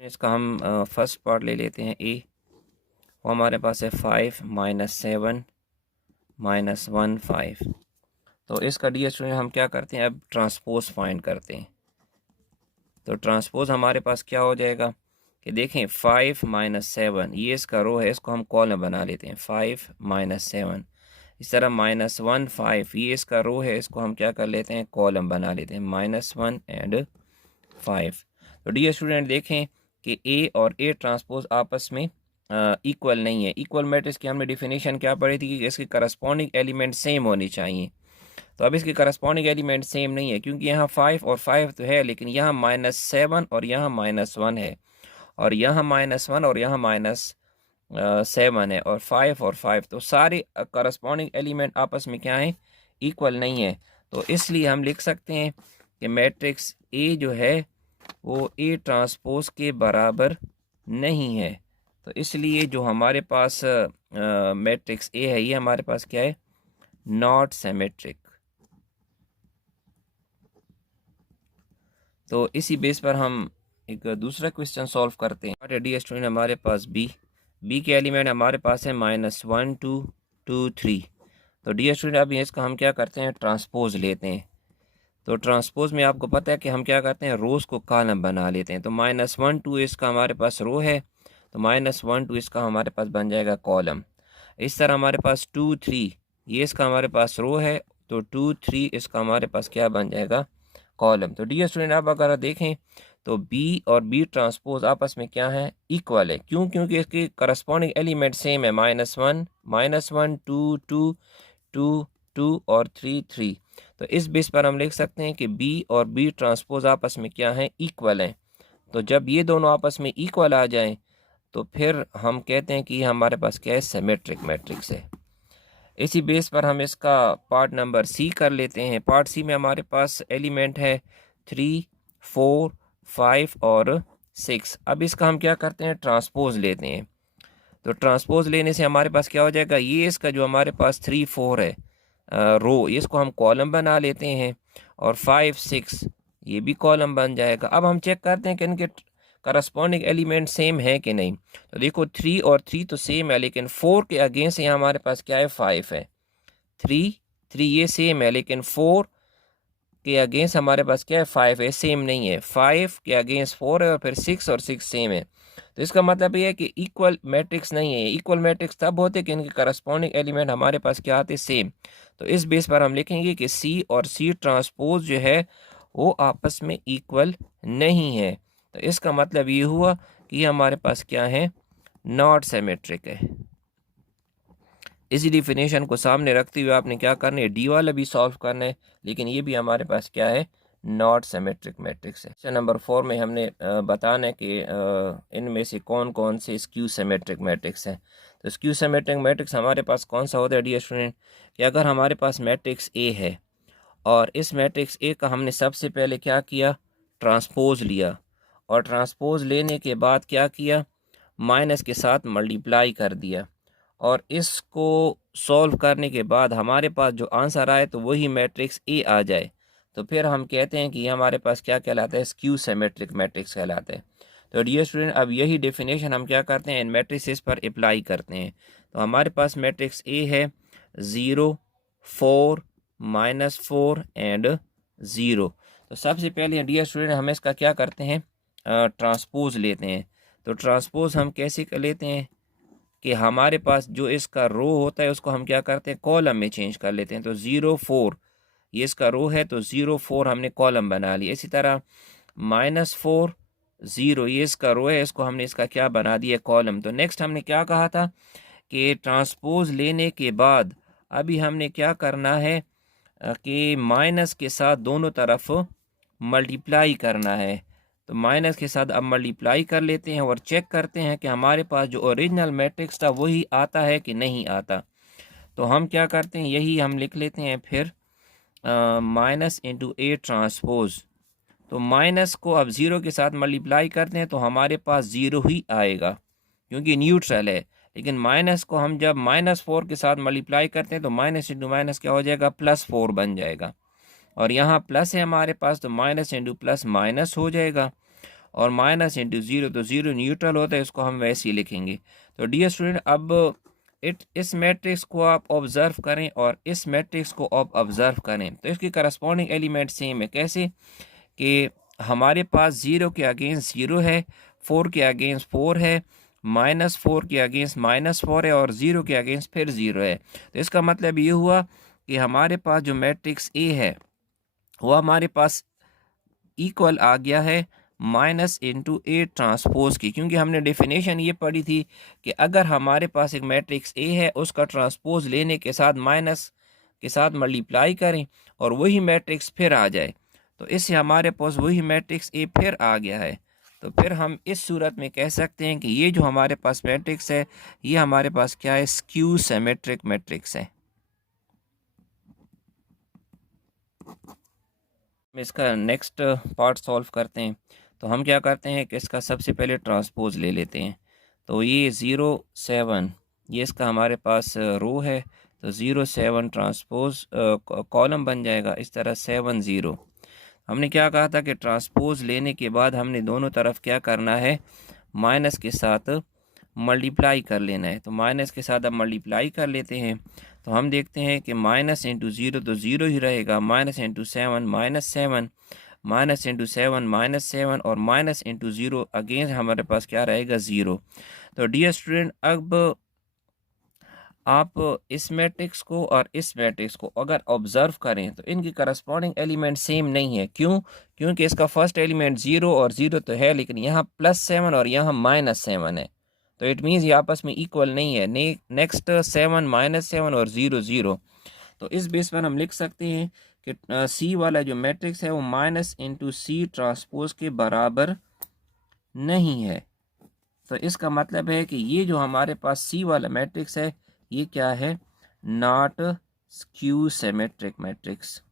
इसका हम first part ले लेते हैं ए। वो हमारे पास है 5 - 7 - 1 5। तो इसका डी स्टूडेंट हम क्या करते हैं, अब ट्रांसपोज फाइंड करते हैं। तो ट्रांसपोज हमारे पास क्या हो जाएगा कि देखें 5 - 7 ये इसका रो है, इसको हम कॉलम बना लेते हैं 5 - 7। इस तरह -1 5 ये इसका रो है, इसको हम क्या कर लेते हैं कॉलम बना लेते हैं -1 एंड 5। तो डी स्टूडेंट देखें कि ए और ए ट्रांसपोज आपस में इक्वल नहीं है। इक्वल मैट्रिक्स की हमने डिफिनेशन क्या पढ़ी थी कि इसके करस्पॉन्डिंग एलिमेंट सेम होनी चाहिए। तो अब इसके करस्पॉन्डिंग एलिमेंट सेम नहीं है, क्योंकि यहाँ 5 और 5 तो है, लेकिन यहाँ -7 और यहाँ -1 है, और यहाँ -1 और यहाँ -7 है, और 5 और 5 तो सारे करस्पॉन्डिंग एलिमेंट आपस में क्या है, इक्वल नहीं है। तो इसलिए हम लिख सकते हैं कि मैट्रिक्स ए जो है वो ए ट्रांसपोज के बराबर नहीं है। तो इसलिए जो हमारे पास मैट्रिक्स ए है ये हमारे पास क्या है, नॉट सिमेट्रिक। तो इसी बेस पर हम एक दूसरा क्वेश्चन सॉल्व करते हैं। डी स्टूडेंट हमारे पास बी के एलिमेंट हमारे पास है -1 2 2 3। तो डी स्टूडेंट अभी इसका हम क्या करते हैं, ट्रांसपोज लेते हैं। तो ट्रांसपोज में आपको पता है कि हम क्या करते हैं, रोज़ को कॉलम बना लेते हैं। तो -1 2 इसका हमारे पास रो है, तो -1 2 इसका हमारे पास बन जाएगा कॉलम। इस तरह हमारे पास 2 3 ये इसका हमारे पास रो है, तो 2 3 इसका हमारे पास क्या बन जाएगा, कॉलम। तो डियर स्टूडेंट आप अगर देखें तो बी और बी ट्रांसपोज आपस में क्या है, इक्वल है। क्यों? क्योंकि इसके करस्पॉन्डिंग एलिमेंट सेम है, -1 2 2 2 2 और 3 3। तो इस बेस पर हम लिख सकते हैं कि बी और बी ट्रांसपोज आपस में क्या है, इक्वल हैं। तो जब ये दोनों आपस में इक्वल आ जाएं तो फिर हम कहते हैं कि हमारे पास क्या है, सिमेट्रिक मैट्रिक्स है। इसी बेस पर हम इसका पार्ट नंबर सी कर लेते हैं। पार्ट सी में हमारे पास एलिमेंट है 3 4 5 और 6। अब इसका हम क्या करते हैं, ट्रांसपोज लेते हैं। तो ट्रांसपोज लेने से हमारे पास क्या हो जाएगा, ये इसका जो हमारे पास 3 4 है रो, इसको हम कॉलम बना लेते हैं, और 5 6 ये भी कॉलम बन जाएगा। अब हम चेक करते हैं कि इनके करस्पॉन्डिंग एलिमेंट सेम है कि नहीं। तो देखो 3 और 3 तो सेम है, लेकिन 4 के अगेंस्ट यहाँ हमारे पास क्या है, 5 है। 3 3 ये सेम है, लेकिन 4 के अगेंस्ट हमारे पास क्या है, 5 है, सेम नहीं है। 5 के अगेंस्ट 4 है, और फिर 6 और 6 सेम है। तो इसका मतलब ये है कि इक्वल मैट्रिक्स नहीं है। इक्वल मैट्रिक्स तब होते कि इनके करस्पॉन्डिंग एलिमेंट हमारे पास क्या आते, सेम। तो इस बेस पर हम लिखेंगे कि सी और सी ट्रांसपोज जो है वो आपस में इक्वल नहीं है। तो इसका मतलब ये हुआ कि हमारे पास क्या है, नॉट सिमेट्रिक है। इसी डिफिनेशन को सामने रखते हुए आपने क्या करना है, डी वाला भी सॉल्व करना है, लेकिन ये भी हमारे पास क्या है, नॉट सिमेट्रिक मैट्रिक्स है। क्वेश्चन नंबर 4 में हमने बताना है कि इनमें से कौन कौन से स्क्यू सिमेट्रिक मैट्रिक्स हैं। तो स्क्यू सिमेट्रिक मैट्रिक्स हमारे पास कौन सा होता है डियर स्टूडेंट, कि अगर हमारे पास मैट्रिक्स ए है और इस मैट्रिक्स ए का हमने सबसे पहले क्या किया, ट्रांसपोज लिया, और ट्रांसपोज लेने के बाद क्या किया, माइनस के साथ मल्टीप्लाई कर दिया, और इसको सॉल्व करने के बाद हमारे पास जो आंसर आए तो वही मैट्रिक्स ए आ जाए, तो फिर हम कहते हैं कि ये हमारे पास क्या कहलाता है, स्क्यू सिमेट्रिक मैट्रिक्स कहलाता है। तो डियर स्टूडेंट अब यही डेफिनेशन हम क्या करते हैं, इन मैट्रिक्स पर अप्लाई करते हैं। तो हमारे पास मैट्रिक्स ए है 0 4 -4 एंड 0। तो सबसे पहले डियर स्टूडेंट हम इसका क्या करते हैं, ट्रांसपोज लेते हैं। तो ट्रांसपोज हम कैसे कर लेते हैं कि हमारे पास जो इसका रो होता है उसको हम क्या करते हैं, कॉलम में चेंज कर लेते हैं। तो 0 4 ये इसका रो है, तो 0 4 हमने कॉलम बना लिया। इसी तरह -4 0 ये इसका रो है, इसको हमने इसका क्या बना दिया, कॉलम। तो नेक्स्ट हमने क्या कहा था कि ट्रांसपोज लेने के बाद अभी हमने क्या करना है कि माइनस के साथ दोनों तरफ मल्टीप्लाई करना है। तो माइनस के साथ अब मल्टीप्लाई कर लेते हैं और चेक करते हैं कि हमारे पास जो ओरिजिनल मैट्रिक्स था वही आता है कि नहीं आता। तो हम क्या करते हैं, यही हम लिख लेते हैं फिर माइनस इंटू ए ट्रांसपोज। तो माइनस को अब 0 के साथ मल्टीप्लाई करते हैं तो हमारे पास 0 ही आएगा क्योंकि न्यूट्रल है। लेकिन माइनस को हम जब -4 के साथ मल्टीप्लाई करते हैं तो माइनस इंटू माइनस क्या हो जाएगा, +4 बन जाएगा। और यहाँ प्लस है हमारे पास, तो माइनस इंटू प्लस माइनस हो जाएगा। और माइनस इंटू ज़ीरो, तो ज़ीरो न्यूट्रल होता है, इसको हम वैसे ही लिखेंगे। तो डियर स्टूडेंट, अब इस मैट्रिक्स को आप ऑब्ज़र्व करें और इस मैट्रिक्स को आप ऑब्ज़र्व करें, तो इसकी करस्पॉन्डिंग एलिमेंट सेम है। कैसे कि हमारे पास ज़ीरो के अगेंस्ट ज़ीरो है, 4 के अगेंस्ट 4 है, -4 के अगेंस्ट -4 है और ज़ीरो के अगेंस्ट फिर ज़ीरो है। तो इसका मतलब ये हुआ कि हमारे पास जो मैट्रिक्स ए है वो हमारे पास इक्वल आ गया है माइनस इंटू ए ट्रांसपोज की, क्योंकि हमने डेफिनेशन ये पढ़ी थी कि अगर हमारे पास एक मैट्रिक्स ए है उसका ट्रांसपोज लेने के साथ माइनस के साथ मल्टीप्लाई करें और वही मैट्रिक्स फिर आ जाए, तो इससे हमारे पास वही मैट्रिक्स ए फिर आ गया है। तो फिर हम इस सूरत में कह सकते हैं कि ये जो हमारे पास मैट्रिक्स है ये हमारे पास क्या है, स्क्यू सिमेट्रिक मैट्रिक्स है। इसका नेक्स्ट पार्ट सॉल्व करते हैं। तो हम क्या करते हैं कि इसका सबसे पहले ट्रांसपोज ले लेते हैं। तो ये 0 7 ये इसका हमारे पास रो है, तो 0 7 ट्रांसपोज कॉलम बन जाएगा इस तरह 7 0। हमने क्या कहा था कि ट्रांसपोज लेने के बाद हमने दोनों तरफ क्या करना है, माइनस के साथ मल्टीप्लाई कर लेना है। तो माइनस के साथ अब मल्टीप्लाई कर लेते हैं, तो हम देखते हैं कि माइनस इंटू ज़ीरो तो ज़ीरो ही रहेगा, minus into seven -7, minus into seven -7 और माइनस इंटू ज़ीरो अगेंस्ट हमारे पास क्या रहेगा, ज़ीरो। तो डियर स्टूडेंट, अब आप इस मैट्रिक्स को और इस मैट्रिक्स को अगर ऑब्जर्व करें तो इनकी करस्पॉन्डिंग एलिमेंट सेम नहीं है। क्यों? क्योंकि इसका फर्स्ट एलिमेंट ज़ीरो और ज़ीरो तो है, लेकिन यहाँ +7 और यहाँ -7 है, तो इट मीन्स ये आपस में इक्वल नहीं है। नेक्स्ट 7 -7 और 0 0। तो इस बेस पर हम लिख सकते हैं कि सी वाला जो मैट्रिक्स है वो माइनस इंटू सी ट्रांसपोज के बराबर नहीं है। तो इसका मतलब है कि ये जो हमारे पास सी वाला मैट्रिक्स है ये क्या है, नॉट स्क्यू सिमेट्रिक मैट्रिक्स।